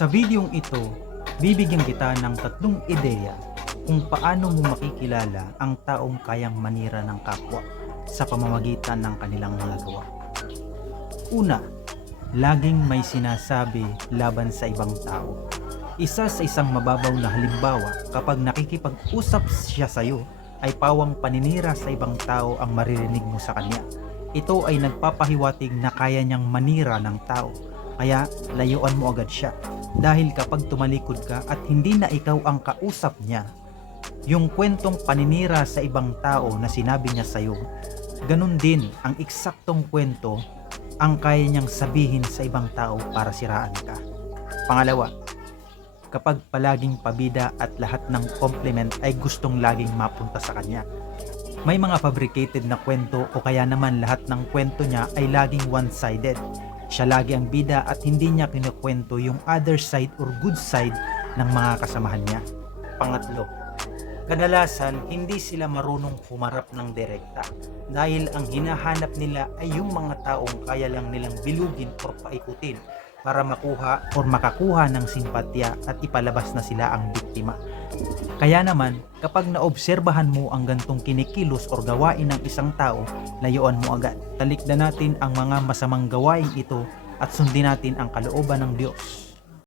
Sa videong ito, bibigyan kita ng tatlong ideya kung paano mo makikilala ang taong kayang manira ng kapwa sa pamamagitan ng kanilang mga gawa. Una, laging may sinasabi laban sa ibang tao. Isa sa isang mababaw na halimbawa kapag nakikipag-usap siya sa iyo ay pawang paninira sa ibang tao ang maririnig mo sa kanya. Ito ay nagpapahiwatig na kaya niyang manira ng tao. Kaya layuan mo agad siya. Dahil kapag tumalikod ka at hindi na ikaw ang kausap niya, yung kwentong paninira sa ibang tao na sinabi niya sa iyo, ganun din ang eksaktong kwento ang kaya niyang sabihin sa ibang tao para siraan ka. Pangalawa, kapag palaging pabida at lahat ng compliment ay gustong laging mapunta sa kanya. May mga fabricated na kwento o kaya naman lahat ng kwento niya ay laging one-sided. Siya lagi ang bida at hindi niya kinukwento yung other side or good side ng mga kasamahan niya. Pangatlo, kadalasan hindi sila marunong humarap ng direkta dahil ang hinahanap nila ay yung mga taong kaya lang nilang bilugin or paikutin para makuha or makakuha ng simpatya at ipalabas na sila ang biktima. Kaya naman, kapag naobserbahan mo ang gantong kinikilos or gawain ng isang tao, layuan mo agad. Talikdan natin ang mga masamang gawain ito at sundin natin ang kalooban ng Diyos.